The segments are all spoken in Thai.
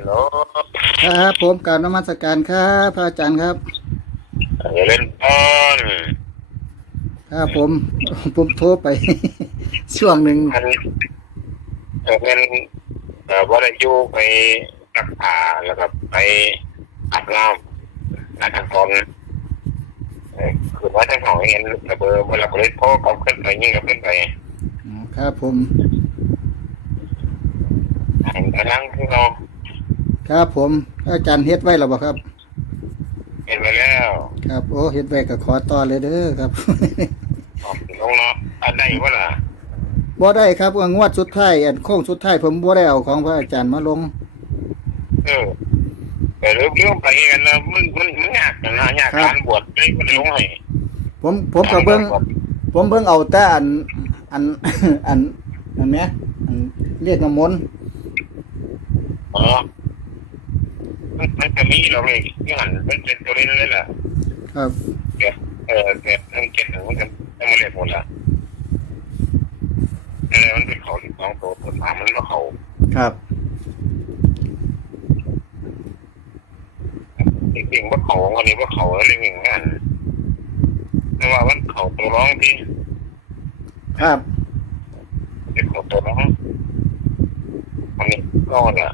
ฮัลโหลครับผมกรารนมัสการครับพระอาจารย์ครับเจริญพรครับผมผมโทรไป ช่วงหนึ่งมันเออเป็นเอ่อว่าได้อยู่ไปรักษาแล้วก็ไปอาบน้ำอาบน้ำก่อนเอ่อคือว่าทั้งสองเห็นระเบอร์เวลาก็เลยโทรกลับขึ้นไปยิ่งกับขึ้นไปอ๋อครับผมหันไปนั่งที่เรา ครับผมพระอาจารย์เฮ็ดไว้หรือเปล่าครับ เห็นไปแล้วครับโอ้เฮ็ดไว้ก็ขอต่อเลยเด้อครับ ออกลงเนาะอันไหนวะล่ะบ่ได้ครับงวดสุดท้ายอันโค้งสุดท้ายผมบ่ได้เอาของพระอาจารย์มาลง เออแต่เรื่องเรื่องไปกันนะมันมันมันยากนะยากการบวชไม่ก็เลยลงให้ผมผมก็เบิ่งผมเบิ่งเอาแต่อัน อันอันอันเนี้ยอันเรียกน้ำมนต์อ๋อ มันมันจะมีเราเลยที่หันมันเป็นตัวเล่นเลยล่ะครับเออเกิดทั้งเจ็ดหนึ่งมันจะจะมาเรียกหมดละเออมันเป็นเขาที่สองตัวตัวสามมันก็เขาครับจริงๆว่าเขาอันนี้ว่าเขาอะไรอย่างเงี้ยแต่ว่ามันเขาตัวร้องที่ครับเป็นเขาตัวร้องอันนี้ก็ละ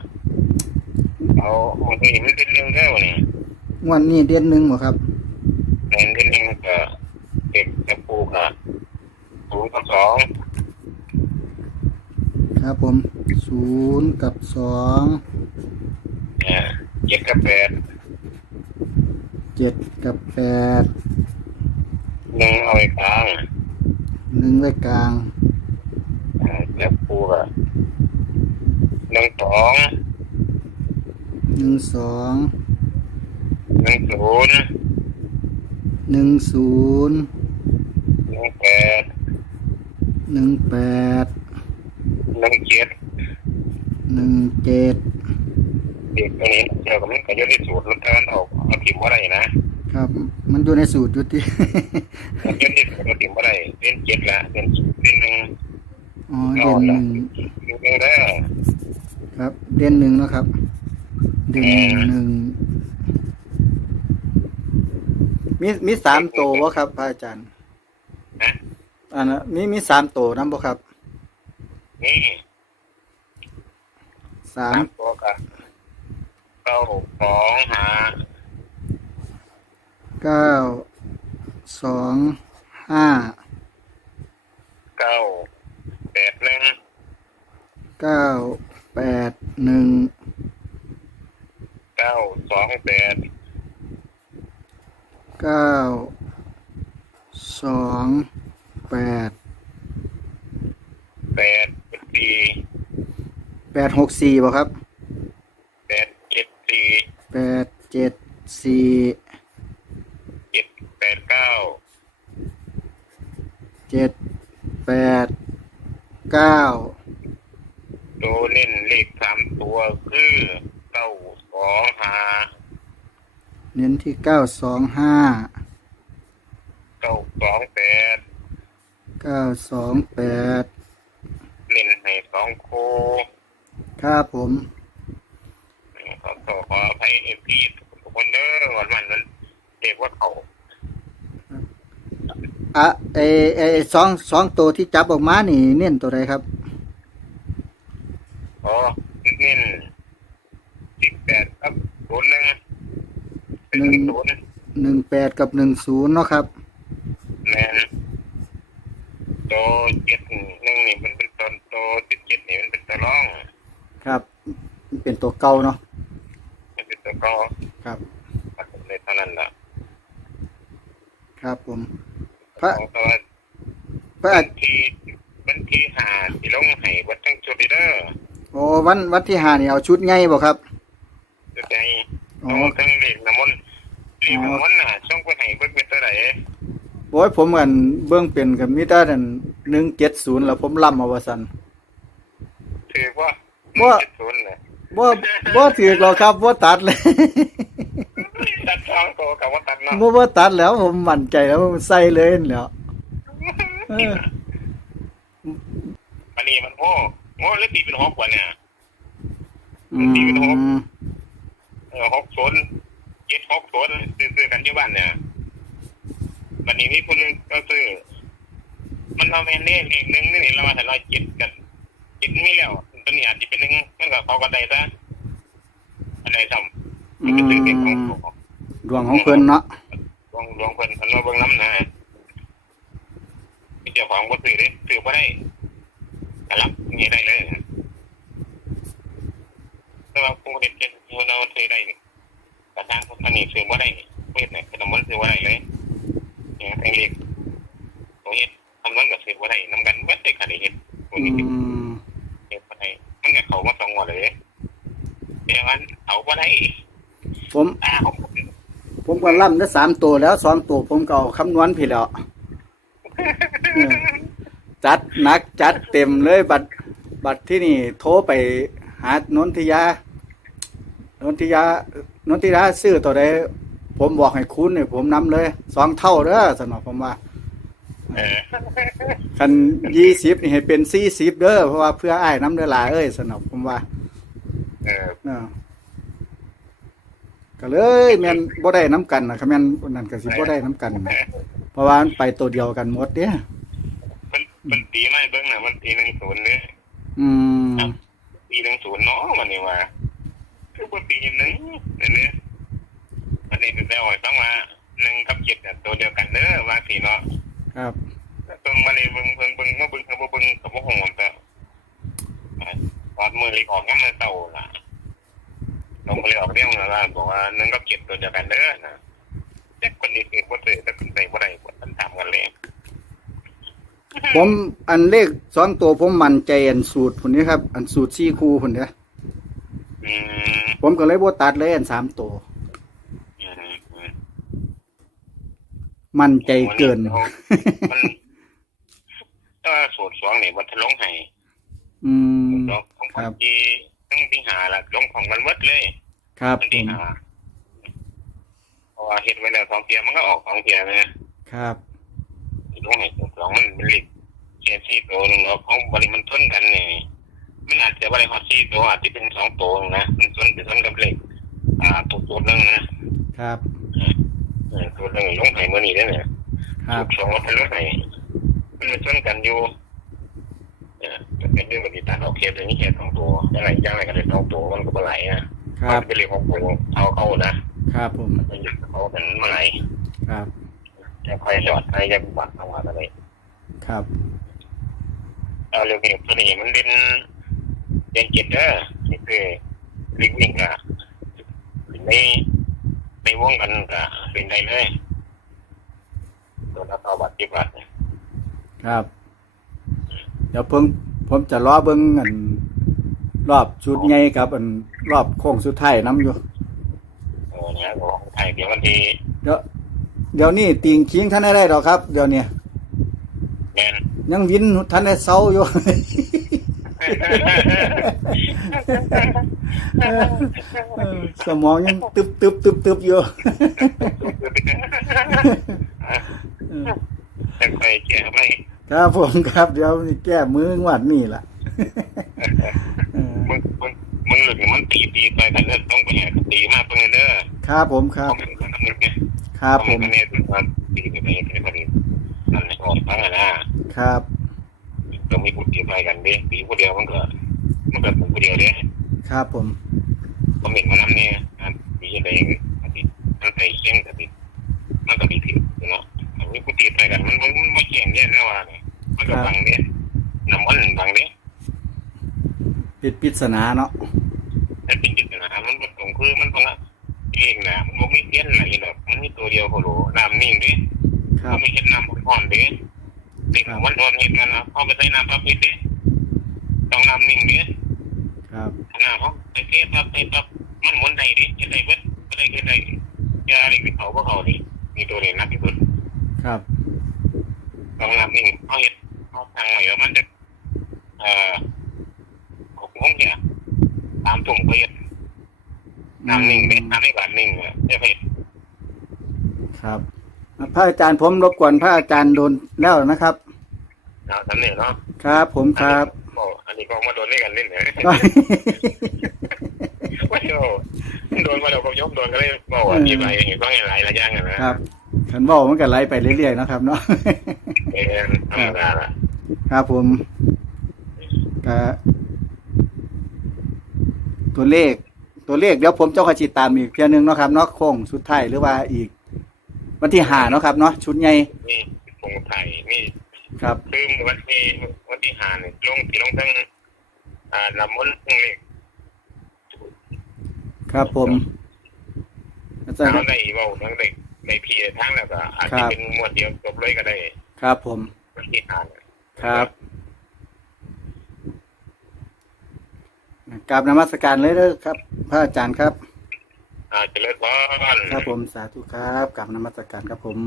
เอาบางทีมันเป็นเรื่องแค่วันนี้งวดนี้เดือนหนึ่งบ่ครับในเรื่อนี้มันก็เด็กกับปูกับศูนย์กับสองครับผมศูนย์กับสองเนี่ยเจ็ดกับแปดเจ็ดกับแปดหนึ่งเอาไว้กลางหนึ่งไว้กลางอ่าแล้วปูกับหนึ่งสอง หนึ่งสองหนึ่งศูนย์หนึ่งศูนย์หนึ่งแปดหนึ่งแปดหนึ่งเจ็ดหนึ่งเจ็ดเด็กตัวนี้เจอกับมันก็ยอดที่สุดแล้วกันออกเอาถิ่มว่าไรนะครับ มันอยู่ในสูตรอยู่ที่มันยอดที่สุดเอาถิ่มว่าไรเป็นเจ็ดละเป็นเป็นหนึ่งอ๋อเดือนหนึ่งหนึ่งได้อครับเดือนหนึ่งเนาะครับ เดือนหนึ่งมีมีสามโตวะครับพระอาจารย์นะอันนั้นมีมีสามโตนำบ่ครับนี่สามตัวกันเก้าสองหาเก้าสองห้าเก้าแปดหนึ่งเก้าแปดหนึ่ง ก้าสองแปดเก้าสองแปดแปดสี่แปดหกสี่บ่ครับแปดเจ็ดสี่แปดเจ็ดสี่เจ็ดแปดเก้าเจ็ดแปดเก้าตัวเล่นเลขสามตัวคือเก้าสองหา เน้นที่เก้าสองห้าเก้าสองแปดเก้าสองแปดเล่นให้สองโคครับผมขอขอขออภัยเอพีทุกคนเด้อวันมันนั้นเรียกว่าเขาอะไอไอสองสองตัวที่จับออกมานี่ เน้นตัวใดครับอ๋อเน้นสิบแปดครับศูนย์หนึ่งเป็น หนึ่งศูนย์หนึ่งแปดกับหนึ่งศูนย์เนาะครับแมนตัวเจ็ดหนึ่งนี่มันเป็นตัวตัวเจ็ดเจ็ดนี่มันเป็นตัวร่อง ครับมันเป็นตัวเก่าเนาะมันเป็นตัวกอครับในเท่านั้นแหละครับผมพระของตัวพระบัอาญชีบัญชีหาที่ลงให้วัดทั้งชุดเด้อโอ้วันวันที่ห้านี่เอาชุดไงบ่ครับจะใจอ๋อเอาทั้งเด็กน้ำมนต์เรียกน้ำมนต์น่ะช่องไปให้เบิกเป็นตัวไหนโอ้ยผมกันเบื้องเป็นกับมิตรนั่นหนึ่งเจ็ดศูนย์แล้วผมล่ำเอาว่าสันถือว่าว่าเจ็ดศูนย์เลยบ่บ่ถือหรอครับบ่ตัดเลยตัดทองโตกับว่าตัดเนาะบ่บ่ตัดแล้วผมมั่นใจแล้วผมใส่เลยแหล้วเอออันนี้มันโง่โง่แล้วตีเป็นหกกว่าเนี่ยอืมหกศูนย์ เจ็ดหกศูนย์ซื้อๆกันที่บ้านเนี่ยวันนี้มีคนหนึงก็ซื้อ มันเราแมนนี่อีกหนึ่งนี่เรามาแต่เราจิตกันจิตมีแล้วตัวนี้อาจจะเป็นหนึ่งมันก็เขากันได้ซะอะไรทำอืมันก็ซื้อเป็นของมดวงของเพิ่นเนาะหลวงหลวงเพิ่นเพิ่นมาเบิ่งน้ำนะที่เจ้าของก็ซื้อได้ซื้อบ่ได้ก็รับนี่ได้เลยแต่ว่าผู้เด็ดเจ็ดผู้เราซื้อได้นี่ กระทางพวกนี้ซื้อบ่ได้นี่เฮ็ดเนี่ยขนมมันซื้อบ่ได้เลยเนี่ยไอ้เล็กตัวเฮ็ดคำนั้นก็ซื้อบ่ได้นำกันเบิดได้คันนี้เฮ็ดผู้อืนี้เฮ็ดมเฮ็ดบ่ได้มันก็เข้ามาสองงวดเลยแต่ว่าเอาบ่ได้ผมตาของผมผมก็ล่ำได้สามตัวแล้วสองตัวผมก็เอาคำนวณผิดแล้วเออจัดหนักจัดเต็มเลยบัตรบัตรที่นี่ โทรไปหานนทิยานนทิยา นนทิยาซื้อตัวใดผมบอกให้คุณเนี่ยผมนำเลยสองเท่าเด้อสนอผมว่าเออคันยี่สิบนี่ให้เป็นสี่สิบเด้อเพราะว่าเพื่ออ้ายน้ำเด้อหลาเอ้ยสนอผมว่าเออเออก็เลยแม่นบ่ได้น้ำกันนะครับแม่นนั่นก็สิบ่ได้น้ำกันนะเพราะว่ามันไปตัวเดียวกันหมดเด้มันมันตีไม่เบิ้งน่ะมันตีหนึ่งศูนย์เนี่ยอืมตีหนึ่งศูนย์เนาะมันนี่ว่า คือว่าตีหนึ่งเนี่ยเนี่ยมันนี่จะเอาไว้ต้องมาหนึ่งกับเจ็ดน่ะตัวเดียวกันเด้อว่าสีเนาะครับเบิ่งมาเลยเบิ่งเบิ่งเบิ่งมาเบิ่งเขาบ่เบิ่งเขาบ่หงแต่ตอนมือเล็กออกงั้นมันเต่าล่ะลงมาเลยออกเรื่องแล้วว่าบอกว่าหนึ่งกับเจ็ดตัวเดียวกันเด้อนะเด็กคนนี้คือบ่ซื้อแต่คนใดบ่ได้บ่ทันถามกันเลยผมอันเลขสองตัวผมมั่นใจอันสูตรพุ่นนี้ครับ อันสูตรสี่คู่พุ่นเด้อ อืมผมก็เลยบ่ตัดเลยอันสามตัว อืมอืมมั่นใจเกิน มันถ้าสูตรสองนี่มันทะลงให้อืม สูตรสองของครับที่ตั้งที่หาละลงของมันหมดเลยครับตั้งผที่มหาเพราะว่าเฮ็ดไว้แล้วสองเทียมันก็ออกสองเทียนะ ครับ ลงให้สูตรสองมันมันเล็กแค่สี่ตัวหนึงเนาะของบริมันทนกันนี่ มันอาจจะบริหารสี่ตัวอาจจะเป็นสองตัวนะมันทนเป็นทนกับเล็กอ่าตัวตัวหนึงนะครับเออตัวหนึงลงให้มื้อนี้ได้อเนี่ยครับสองพันรถไหนมันมาชนกันอยู่เออเป็นเรื่องปฏิตัดออกเคสตัวนี้แค่สองตัวยังไงยังไงก็ได้สองตัวมันก็มาไหลนะครับมันเป็นเรื่องของผมเอาเข้านะครับผมมันหยุดเขาเป็นมาไหลครับจะคอยจอดให้จะบัดเอามาอะไรครับเอาเรื่องนี้ตัวนี้มันเด่น เด่นเจ็ดเด้อนี่คือลิงวิ่งอะในในวงกันก็เป็นได้เลยตัวนักเอาบัตรที่บัตรครับ เดี๋ยวเพิ่งผมจะรอเบิ่งอัน รอบชุดใหญ่กับ อันรอบโค้งสุดท้ายนํอยู่เออเนี่ยของไทยเดี๋ยววันที่เดี๋ยวเดี๋ยวนี้ติงคิงท่านได้ได้หรอกครับ เดี๋ยวนี้แมนยังวินท่านได้เซาอยู่ เออสมองยังตึบตึบตึบตึบอยู่เออจะคอยแก้ไม่ครับผมครับเดี๋ยวแก้มืองวดนี่ล่ะเออมึงมึงมึงหลุดมันตีตีไปกันเรื่องต้องไปแหกตีมากเพื่อนเด้อครับผมครับเขาเป็นคนทำนึกไงครับผมเขาเป็นคนตีไปไปไปพอดีนั่นแหละออกตั้งนะครับ ต้องมีผู้ตีไปกันดิตีผู้เดียวมันก็มันก็ผู้เดียวเด้ครับผมผมเห็นมันนั่นเนี่ยตีอะไรมันใส่เชี่ยงกับตีมันก็มีผิดเนาะมีผู้ตีไปกันมันมันไม่เชี่ยงเนี่ยนะว่าเนี่ยมันก็บังเนี่ยน้ำมันบังเนี่ยปิดปริศนาเนาะแต่เป็นจิตนามันมันตรงคือมันตรงอะเองนะมันบ่มีเพี้ยนไหนหรอกมันมีตัวเดียวโคโลน้ำนิ่งดิครัมับนไม่เห็นน้ำอ่อนดิ ติดมันโดนเห็นกันนะพอไปใส่น้ำปั๊บนิดดิต้องน้ำนิ่งดิครับน้ำเขาไปเทปั๊บไปปั๊บมันหมุนได้ดิจะได้เวทก็ได้ก็ได้ยาอะไรไปเขาก็เขาดิมีตัวนี้นักที่สุดครับต้องน้ำนิ่งเขาเห็นเขาทางไหนแล้วมันจะเอ่อหกโมงเนี่ยตามตุ่มก็เห็นน้ำนิ่งดิน้ำไม่บาดนิ่งเนี่ยจะเห็นครับพระอาจารย์ผมรบกวนพระอาจารย์โดนแล้วนะครับ เอาสำเนียงเนาะครับ ผมครับ โอ้อันนี้ก็มาโดนด้วยกันเล่นเลยว่าโยโดนมาเราก็ยกโดนก็เลยบอกว่ามีอะไรอย่างเงี้ยก็หลายหลายอย่างนะครับขันบอกมันก็ไล่ไปเรื่อยๆเนาะครับเนาะเป็นธรรมดาละครับผมก็ตัวเลข ตัวเลขเดี๋ยวผมเจ้าขจิตตามอีกเพียงหนึงเนาะครับเนาะโค้งสุดท้ายหรือว่าอีก วันที่ห้าเนาะครับเนาะชุดใหญ่นี่พงไทยนี่ ครับคือวันที่วันที่หาเนี่ยลงที่ลงทั้งอ่าลำมนทั้งเล็กครับผมอาจารย์ทั้งในเบาทั้งเด็กในพีทั้งแล้วก็อาจจะเป็นหมวดเดียวจบเลยก็ได้ ครับผมวันที่หาเนี่ยครับกราบนมัสการเลยเด้อครับ พระอาจารย์ครับอ่าเจะเลิศพรครับผมสาธุครับกราบนมัสการครับผม